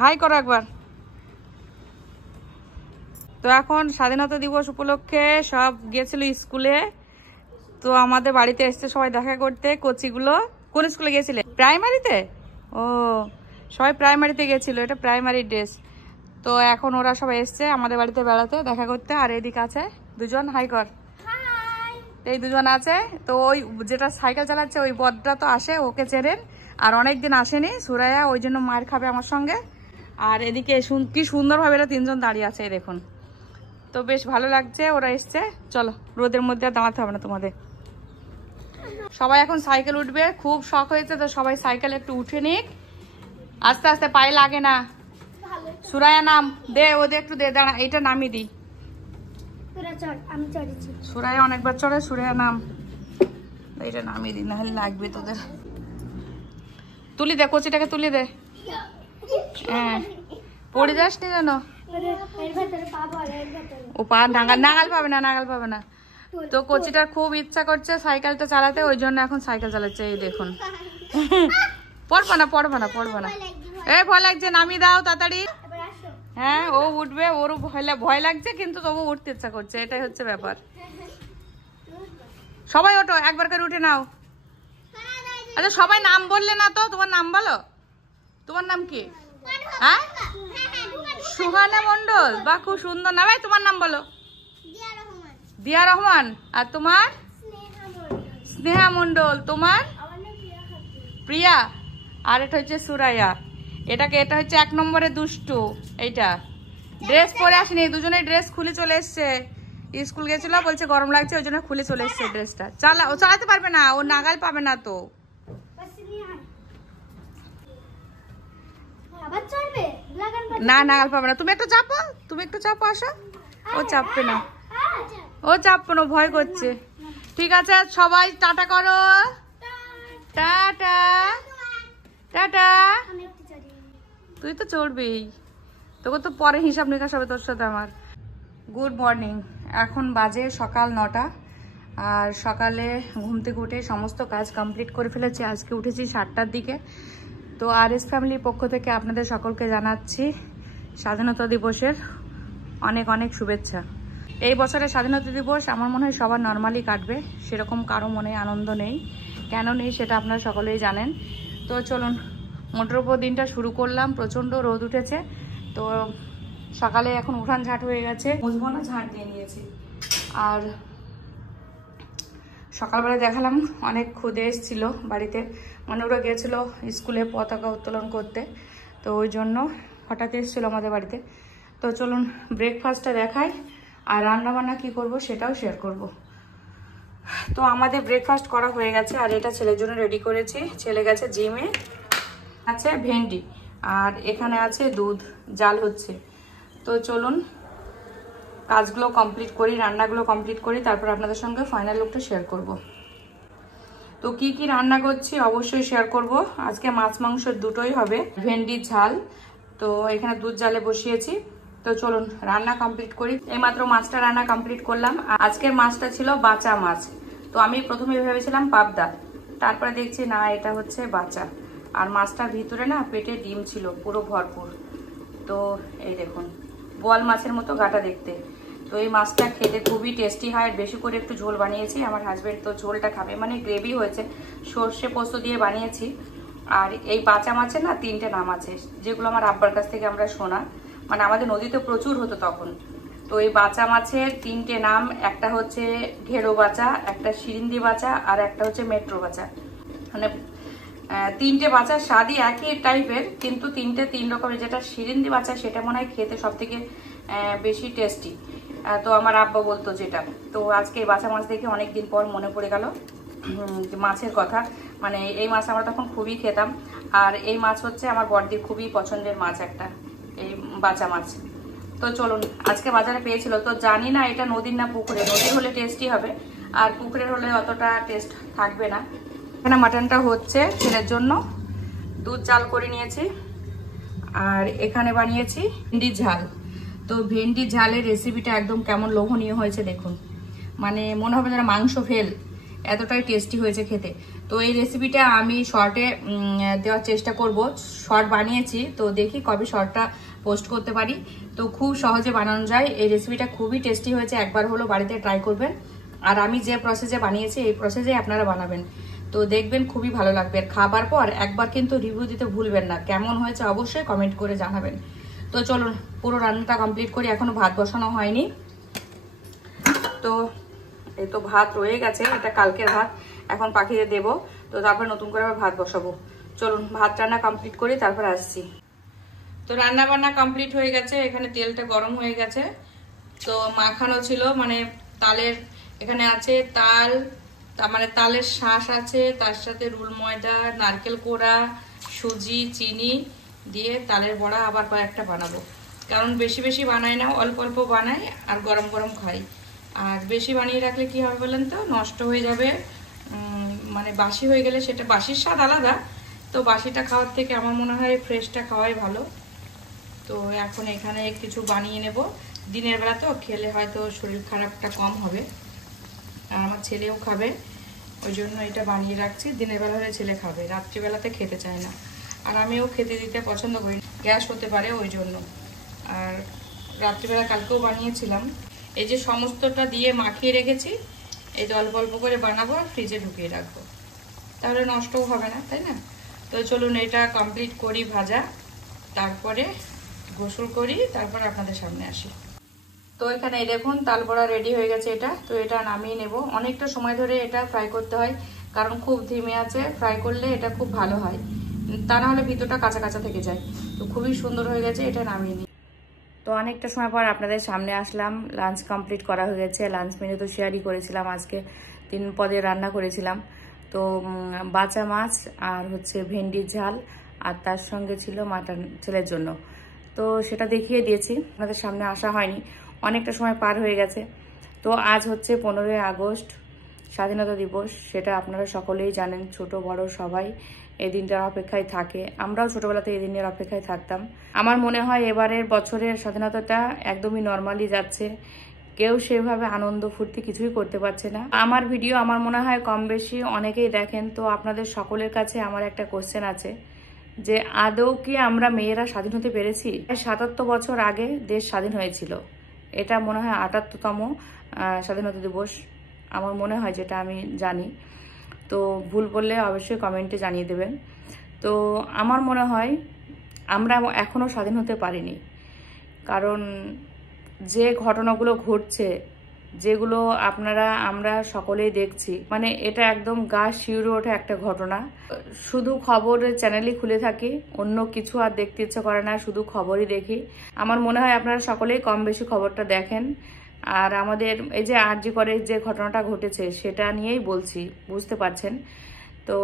High করো একবার। তো এখন স্বাধীনতা দিবস উপলক্ষে সব গিয়েছিল স্কুলে, তো আমাদের বাড়িতে এসছে সবাই দেখা করতে। কোচিগুলো কোন স্কুলে গিয়েছিলে? প্রাইমারিতে? ও, সবাই প্রাইমারিতে গেছিল, এটা প্রাইমারি ড্রেস। তো এখন ওরা সবাই এসছে আমাদের বাড়িতে বেড়াতে, দেখা করতে। আর এদিকে আছে দুজন, হাই কর। এই দুজন আছে। তো ওই যেটা সাইকেল চালাচ্ছে ওই বদটা তো আসে, ওকে চেনেন, আর অনেকদিন আসেনি সুরাইয়া, ওই জন্য মায়ের খাবে আমার সঙ্গে। আর এদিকে কি সুন্দরভাবে এরা তিনজন দাঁড়িয়ে আছে দেখুন। তো বেশ ভালো লাগছে ওরা এসছে। চলো, রোদের মধ্যে আর দাঁড়াতে হবে না তোমাদের। সবাই এখন সাইকেল উঠবে, খুব শখ হয়েছে তো সবাই সাইকেল একটু উঠে নিক, আস্তে আস্তে, পায়ে লাগে না। সুরাইয়া নাম দে, ওদের একটু দে, দাঁড়া এইটা নামিয়ে দিই। সুরাইয়া অনেকবার চড়ে, সুরাইয়া নাম, এইটা নামিয়ে দিই, নাহলে লাগবে তোদের। তুলি দে, কচিটাকে তুলি দে। হ্যাঁ, পড়ে যাস নি যেন। ও পা নাগাল পাবে না, নাগাল পাবে না। তো কচিটার খুব ইচ্ছা করছে সাইকেলটা চালাতে, ওই জন্য এখন সাইকেল চালাচ্ছে। এই দেখুন, পড়বা না পড়বা না পড়বা না। এই ভয় লাগছে, নামিয়ে দাও তাড়াতাড়ি। হ্যাঁ, ও উঠবে, ওরও ভয় লাগছে, কিন্তু তবু উঠতে ইচ্ছা করছে, এটাই হচ্ছে ব্যাপার। সবাই ওঠো, একবার করে উঠে নাও। আচ্ছা, সবাই নাম বললে না তো, তোমার নাম বলো। তোমার নাম কি? হ্যাঁ, সুহানা মন্ডল, বা খুব সুন্দর নাম। তোমার নাম বলো। দিয়া রহমান। আর তোমার? স্নেহা মন্ডল। তোমার? প্রিয়া। আর এটা হচ্ছে সুরাইয়া। এটা হচ্ছে 1 নম্বরে দুষ্টু। এইটা ড্রেস পরে আসেনি, দুজনে ড্রেস খুলে চলে এসছে। স্কুল গেছিল, বলছে গরম লাগছে, ওই জন্য খুলে চলে এসছে ড্রেসটা। ও চালাতে পারবে না, ও নাগাল পাবে না তো। না, নাগাল পাবে না। তুমি একটু চাপো, আসো। ও চাপবে না, ভয় করছে। ঠিক আছে, সবাই টাটা করো। Tata tata. তুই তো চড়বেই, তোকে তো পরে হিসাব নিকাশ হবে তোর সাথে আমার। Good morning. এখন বাজে সকাল 9টা। আর সকালে ঘুম থেকে উঠে সমস্ত কাজ কমপ্লিট করে ফেলেছি। আজকে উঠেছি 7টার দিকে। তো RS ফ্যামিলির পক্ষ থেকে আপনাদের সকলকে জানাচ্ছি স্বাধীনতা দিবসের অনেক অনেক শুভেচ্ছা। এই বছরের স্বাধীনতা দিবস আমার মনে হয় সবার নর্মালি কাটবে, সেরকম কারো মনে আনন্দ নেই। কেন নেই সেটা আপনারা সকলেই জানেন। তো চলুন, মোটর উপর দিনটা শুরু করলাম। প্রচণ্ড রোদ উঠেছে, তো সকালে এখন উঠান ঝাঁট হয়ে গেছে, মুছবো না, ঝাঁট দিয়ে নিয়েছি। আর সকালবেলা দেখালাম অনেক খুদে এসেছিল বাড়িতে, মানে ওরা গিয়েছিলো স্কুলে পতাকা উত্তোলন করতে, তো ওই জন্য হঠাৎ এসেছিলো আমাদের বাড়িতে। তো চলুন ব্রেকফাস্টটা দেখাই, আর রান্নাবান্না কী করব সেটাও শেয়ার করব। তো আমাদের ব্রেকফাস্ট করা হয়ে গেছে, আর এটা ছেলের জন্য রেডি করেছি। ছেলে গেছে জিমে। আছে ভেন্ডি, আর এখানে আছে দুধ জাল হচ্ছে। তো চলুন কাজগুলো কমপ্লিট করি, রান্নাগুলো কমপ্লিট করি, তারপর আপনাদের সঙ্গে ফাইনাল লুকটা শেয়ার করব। তো কি কি রান্না করছি অবশ্যই শেয়ার করব। আজকে মাছ মাংস দুটোই হবে, ভেন্ডির ঝাল। তো এখানে দুধ জালে বসিয়েছি। তো চলুন রান্না কমপ্লিট করি। এইমাত্র মাছটা রান্না কমপ্লিট করলাম। আজকের মাছটা ছিল বাচা মাছ। তো আমি প্রথমে ভেবেছিলাম পাবদা, তারপরে দেখছি না, এটা হচ্ছে বাচা। আর মাছটার ভিতরে না পেটে ডিম ছিল পুরো ভরপুর। তো এই দেখুন, বোয়াল মাছের মতো গাটা দেখতে। তো এই মাছটা খেতে খুবই টেস্টি হয়। বেশি করে একটু ঝোল বানিয়েছি, আমার হাজবেন্ড তো ঝোলটা খাবে, মানে গ্রেভি হয়েছে, সর্ষে পোস্ত দিয়ে বানিয়েছি। আর এই বাচা মাছের না 3টে নাম আছে, যেগুলো আমার আব্বার কাছ থেকে আমরা শোনা, মানে আমাদের নদীতে প্রচুর হতো তখন। তো এই বাচা মাছের 3টে নাম, একটা হচ্ছে ঘেরো বাচা, একটা সিরিন্দি বাচা, আর একটা হচ্ছে মেট্রো বাচা। মানে 3টে বাচার স্বাদই একই টাইপের, কিন্তু 3 রকমের। যেটা সিরিন্দি বাচা সেটা মনে হয় খেতে সব থেকে বেশি টেস্টি। তো আমার আব্বা বলতো যেটা। তো আজকে এই বাচা মাছ দেখে অনেকদিন পর মনে পড়ে গেল মাছের কথা। মানে এই মাছ আমরা তখন খুবই খেতাম। আর এই মাছ হচ্ছে আমার বড়দির খুবই পছন্দের মাছ একটা, এই বাচা মাছ। তো চলুন, আজকে বাজারে পেয়েছিল, তো জানি না এটা নদীর না পুকুরে। নদীর হলে টেস্টি হবে, আর পুকুরের হলে অতটা টেস্ট থাকবে না। এখানে মাটনটা হচ্ছে ছেলের জন্য, দুধ জাল করে নিয়েছি। আর এখানে বানিয়েছি ভেন্ডির ঝাল। তো ভেন্ডির ঝালের রেসিপিটা একদম কেমন লোভনীয় হয়েছে দেখুন, মানে মনে হবে যেন মাংস ফেল এতটাই টেস্টি হয়েছে খেতে। তো এই রেসিপিটা আমি শর্টে দেওয়ার চেষ্টা করব, শর্ট বানিয়েছি, তো দেখি কবে শর্টটা পোস্ট করতে পারি। তো খুব সহজে বানানো যায় এই রেসিপিটা, খুবই টেস্টি হয়েছে, একবার হলো বাড়িতে ট্রাই করবেন। আর আমি যে প্রসেসে বানিয়েছি এই প্রসেসে আপনারা বানাবেন, তো দেখবেন খুবই ভালো লাগবে। খাবার পর একবার কিন্তু রিভিউ দিতে ভুলবেন না, কেমন হয়েছে অবশ্যই কমেন্ট করে জানাবেন। তো চলুন পুরো রান্নাটা কমপ্লিট করি, এখনো ভাত বসানো হয়নি। তো এই তো ভাত রয়ে গেছে, এটা কালকের ভাত, এখন পাখিতে দেবো, তো তারপর নতুন করে আবার ভাত বসাবো। চলুন ভাত রান্না কমপ্লিট করি, তারপর আসছি। তো রান্না বান্না কমপ্লিট হয়ে গেছে, এখানে তেলটা গরম হয়ে গেছে। তো মাখানো ছিল, মানে তালের, এখানে আছে তাল, মানে তালের শাঁস আছে, তার সাথে রুল ময়দা, নারকেল কোড়া, সুজি, চিনি দিয়ে তালের বড়া আবার কয়েকটা বানাবো। কারণ বেশি বেশি বানাই না, অল্প অল্প বানাই আর গরম গরম খাই। আর বেশি বানিয়ে রাখলে কি হবে বলেন তো, নষ্ট হয়ে যাবে, মানে বাসি হয়ে গেলে সেটা, বাসির স্বাদ আলাদা, তো বাসিটা খাওয়ার থেকে আমার মনে হয় ফ্রেশটা খাওয়াই ভালো। তো এখন এখানে কিছু বানিয়ে নেব, দিনের বেলা তো খেলে হয়তো শরীর খারাপটা কম হবে, আর আমার ছেলেও খাবে, ওই জন্য এটা বানিয়ে রাখছি। দিনের বেলা হলে ছেলে খাবে, রাত্রিবেলাতে খেতে চায় না, আর আমিও খেতে দিতে পছন্দ করি, গ্যাস হতে পারে ওই জন্য। আর রাত্রিবেলা কালকেও বানিয়েছিলাম, এই যে সমস্তটা দিয়ে মাখিয়ে রেখেছি, এই যে অল্প অল্প করে বানাবো আর ফ্রিজে ঢুকিয়ে রাখবো, তাহলে নষ্টও হবে না, তাই না? তো চলুন এটা কমপ্লিট করি ভাজা, তারপরে গোসল করি, তারপর আপনাদের সামনে আসি। তো এখানে দেখুন তাল বড়া রেডি হয়ে গেছে এটা, তো এটা নামিয়ে নেব। অনেকটা সময় ধরে এটা ফ্রাই করতে হয়, কারণ খুব ধিমে আছে ফ্রাই করলে এটা খুব ভালো হয়, তা না হলে ভিতরটা কাঁচা কাঁচা থেকে যায়। তো খুবই সুন্দর হয়ে গেছে, এটা নামিয়ে নিই। তো অনেকটা সময় পর আপনাদের সামনে আসলাম, লাঞ্চ কমপ্লিট করা হয়ে গেছে। লাঞ্চ মেনু তো শেয়ারই করেছিলাম, আজকে 3 পদের রান্না করেছিলাম। তো বাঁচা মাছ আর হচ্ছে ভেন্ডির ঝাল, আর তার সঙ্গে ছিল মাটন ছেলের জন্য, তো সেটা দেখিয়ে দিয়েছি, আপনাদের সামনে আসা হয়নি, অনেকটা সময় পার হয়ে গেছে। তো আজ হচ্ছে 15ই আগস্ট, স্বাধীনতা দিবস, সেটা আপনারা সকলেই জানেন, ছোট বড় সবাই এই দিনটার অপেক্ষায় থাকে, আমরাও ছোটবেলাতে এই দিনের অপেক্ষায় থাকতাম। আমার মনে হয় এবারের বছরের স্বাধীনতাটা একদমই নর্মালি যাচ্ছে, কেউ সেভাবে আনন্দ ফুর্তি কিছুই করতে পারছে না। আমার ভিডিও আমার মনে হয় কম বেশি অনেকেই দেখেন, তো আপনাদের সকলের কাছে আমার একটা কোশ্চেন আছে, যে আদৌ কি আমরা মেয়েরা স্বাধীন হতে পেরেছি? ৭৭ বছর আগে দেশ স্বাধীন হয়েছিল, এটা মনে হয় ৭৮তম স্বাধীনতা দিবস আমার মনে হয়, যেটা আমি জানি। তো ভুল বললে অবশ্যই কমেন্টে জানিয়ে দেবেন। তো আমার মনে হয় আমরা এখনও স্বাধীন হতে পারিনি, কারণ যে ঘটনাগুলো ঘটছে, যেগুলো আমরা সকলেই দেখছি, মানে এটা একদম গা শিউরে ওঠা একটা ঘটনা। শুধু খবরের চ্যানেলই খুলে থাকি, অন্য কিছু আর দেখতে ইচ্ছে করে না, শুধু খবরই দেখি। আমার মনে হয় আপনারা সকলেই কম বেশি খবরটা দেখেন। আর আমাদের এই যে আরজি করে যে ঘটনাটা ঘটেছে সেটা নিয়েই বলছি, বুঝতে পারছেন। তো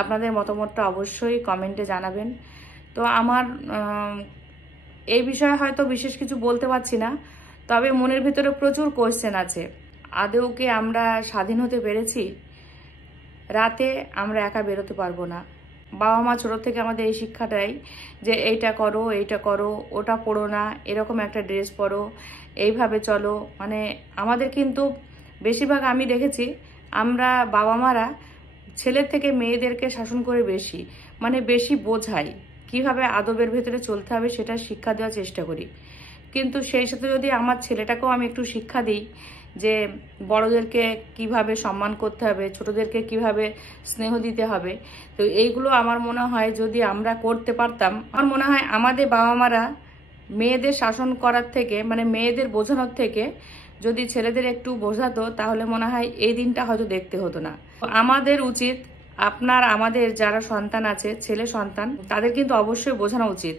আপনাদের মতামতটা অবশ্যই কমেন্টে জানাবেন। তো আমার এই বিষয়ে হয়তো বিশেষ কিছু বলতে পারছি না, তবে মনের ভিতরে প্রচুর কোয়েশ্চেন আছে। আদৌ কি আমরা স্বাধীন হতে পেরেছি? রাতে আমরা একা বেরোতে পারবো না, বাবা মা ছোট থেকে আমাদের এই শিক্ষাটাই, যে এইটা করো, এইটা করো, ওটা পড়ো না, এরকম একটা ড্রেস পরো, এইভাবে চলো। মানে আমাদের কিন্তু বেশিরভাগ আমি দেখেছি, আমরা বাবা মারা ছেলের থেকে মেয়েদেরকে শাসন করে বেশি, মানে বেশি বোঝাই, কিভাবে আদবের ভেতরে চলতে হবে সেটা শিক্ষা দেওয়ার চেষ্টা করি। কিন্তু সেই সাথে যদি আমার ছেলেটাকেও আমি একটু শিক্ষা দিই, যে বড়দেরকে কিভাবে সম্মান করতে হবে, ছোটদেরকে কিভাবে স্নেহ দিতে হবে, তো এইগুলো আমার মনে হয় যদি আমরা করতে পারতাম, আমার মনে হয় আমাদের বাবা মারা মেয়েদের শাসন করার থেকে, মানে মেয়েদের বোঝানোর থেকে যদি ছেলেদের একটু বোঝাতো, তাহলে মনে হয় এই দিনটা হয়তো দেখতে হতো না। আমাদের উচিত, আমাদের যারা সন্তান আছে, ছেলে সন্তান, তাদের কিন্তু অবশ্যই বোঝানো উচিত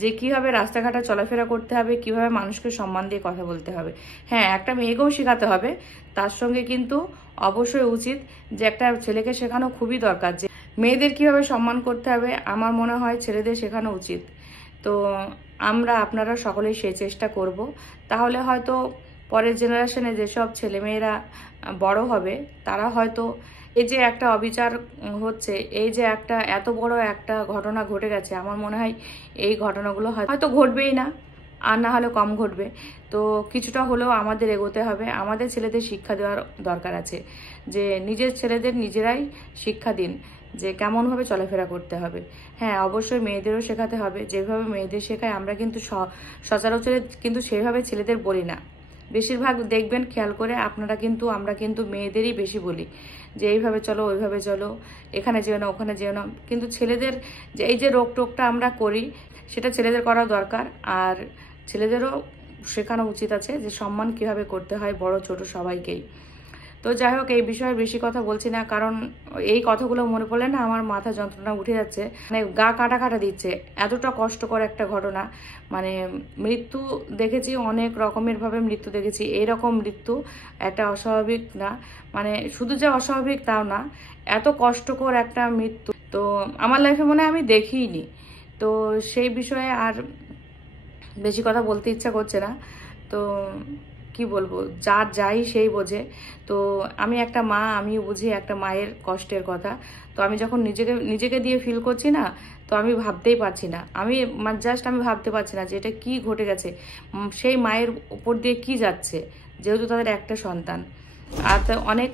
যে কিভাবে রাস্তাঘাটে চলাফেরা করতে হবে, কিভাবে মানুষকে সম্মান দিয়ে কথা বলতে হবে। হ্যাঁ, একটা মেয়েকেও শেখাতে হবে, তার সঙ্গে কিন্তু অবশ্যই উচিত যে একটা ছেলেকে শেখানো খুবই দরকার, যে মেয়েদের কিভাবে সম্মান করতে হবে, আমার মনে হয় ছেলেদের শেখানো উচিত। তো আপনারা সকলেই সেই চেষ্টা করব, তাহলে হয়তো পরের জেনারেশনে যেসব ছেলেমেয়েরা বড় হবে, তারা হয়তো এই যে একটা অবিচার হচ্ছে, এই যে একটা এত বড় একটা ঘটনা ঘটে গেছে, আমার মনে হয় এই ঘটনাগুলো হয়তো ঘটবেই না, আর না হলে কম ঘটবে। তো কিছুটা হলেও আমাদের এগোতে হবে, আমাদের ছেলেদের শিক্ষা দেওয়ার দরকার আছে, যে নিজের ছেলেদের নিজেরাই শিক্ষা দিন যে কেমনভাবে চলাফেরা করতে হবে। হ্যাঁ, অবশ্যই মেয়েদেরও শেখাতে হবে, যেভাবে মেয়েদের শেখায় আমরা কিন্তু সচরাচর কিন্তু সেভাবে ছেলেদের বলি না। বেশিরভাগ দেখবেন খেয়াল করে আপনারা কিন্তু, আমরা কিন্তু মেয়েদেরই বেশি বলি যে এইভাবে চলো, ওইভাবে চলো, এখানে যেও না, ওখানে যেও না। কিন্তু ছেলেদের যে এই যে রোগ টোকটা আমরা করি, সেটা ছেলেদের করা দরকার। আর ছেলেদেরও শেখানো উচিত আছে যে সম্মান কিভাবে করতে হয় বড় ছোট সবাইকেই। তো যাই হোক, এই বিষয়ে বেশি কথা বলছি না, কারণ এই কথাগুলো মনে পড়লে না আমার মাথা যন্ত্রণা উঠে যাচ্ছে, মানে গা কাটা কাটা দিচ্ছে। এতটা কষ্টকর একটা ঘটনা, মানে মৃত্যু দেখেছি অনেক রকমের ভাবে, মৃত্যু দেখেছি, এইরকম মৃত্যু একটা অস্বাভাবিক না, মানে শুধু যে অস্বাভাবিক তাও না, এত কষ্টকর একটা মৃত্যু তো আমার লাইফে মনে হয় আমি দেখিইনি। তো সেই বিষয়ে আর বেশি কথা বলতে ইচ্ছা করছে না। তো কি বলবো, যার যাই সেই বোঝে। তো আমি একটা মা, আমি বুঝি একটা মায়ের কষ্টের কথা। তো আমি যখন নিজেকে দিয়ে ফিল করছি না, তো আমি ভাবতেই পারছি না, আমি আমি ভাবতে পারছি না যে এটা কি ঘটে গেছে, সেই মায়ের উপর দিয়ে কি যাচ্ছে, যেহেতু তাদের একটা সন্তান। আর অনেক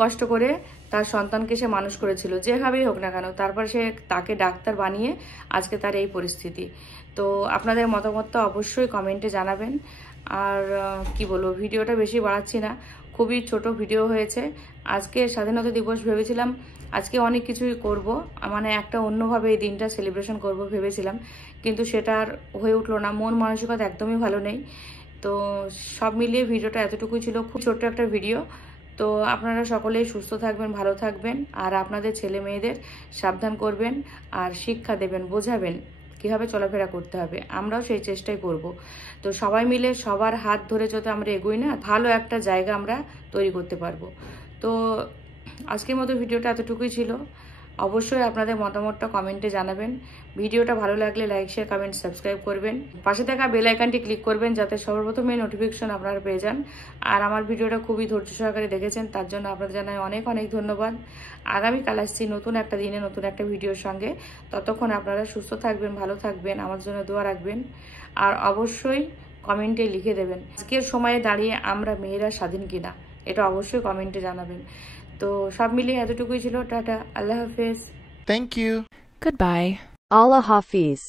কষ্ট করে তার সন্তানকে সে মানুষ করেছিল, যেভাবেই হোক না কেন। তারপর সে তাকে ডাক্তার বানিয়ে আজকে তার এই পরিস্থিতি। তো আপনাদের মতামতটা অবশ্যই কমেন্টে জানাবেন। আর কি বলবো, ভিডিওটা বেশি বাড়াচ্ছি না, খুবই ছোট ভিডিও হয়েছে। আজকে স্বাধীনতা দিবস ভেবেছিলাম আজকে অনেক কিছুই করব, মানে একটা অন্যভাবে এই দিনটা সেলিব্রেশন করব ভেবেছিলাম, কিন্তু সেটা আর হয়ে উঠলো না, মন মানসিকতা একদমই ভালো নেই। তো সব মিলিয়ে ভিডিওটা এতটুকুই ছিল, খুব ছোট্ট একটা ভিডিও। তো আপনারা সকলেই সুস্থ থাকবেন, ভালো থাকবেন, আর আপনাদের ছেলে মেয়েদের সাবধান করবেন আর শিক্ষা দেবেন, বোঝাবেন কিভাবে চলাফেরা করতে হবে। আমরাও সেই চেষ্টাই করব। তো সবাই মিলে সবার হাত ধরে যদি আমরা এগোই না, ভালো একটা জায়গা আমরা তৈরি করতে পারবো। তো আজকের মতো ভিডিওটা এতটুকুই ছিল। অবশ্যই আপনাদের মতামতটা কমেন্টে জানাবেন। ভিডিওটা ভালো লাগলে লাইক, শেয়ার, কমেন্ট, সাবস্ক্রাইব করবেন। পাশে থাকা বেল আইকনটি ক্লিক করবেন যাতে সর্বপ্রথমে নোটিফিকেশন আপনারা পেয়ে যান। আর আমার ভিডিওটা খুবই ধৈর্য সহকারে দেখেছেন, তার জন্য আপনাদের জানাই অনেক অনেক ধন্যবাদ। আগামীকাল আসছি নতুন একটা দিনে নতুন একটা ভিডিওর সঙ্গে। ততক্ষণ আপনারা সুস্থ থাকবেন, ভালো থাকবেন, আমার জন্য দোয়া রাখবেন। আর অবশ্যই কমেন্টে লিখে দেবেন আজকের সময়ে দাঁড়িয়ে আমরা মেয়েরা স্বাধীন কিনা, এটা অবশ্যই কমেন্টে জানাবেন। তো সব মিলিয়ে এতটুকুই ছিল। টাটা, আল্লাহ হাফেজ। Thank you. Goodbye. Allah Hafiz.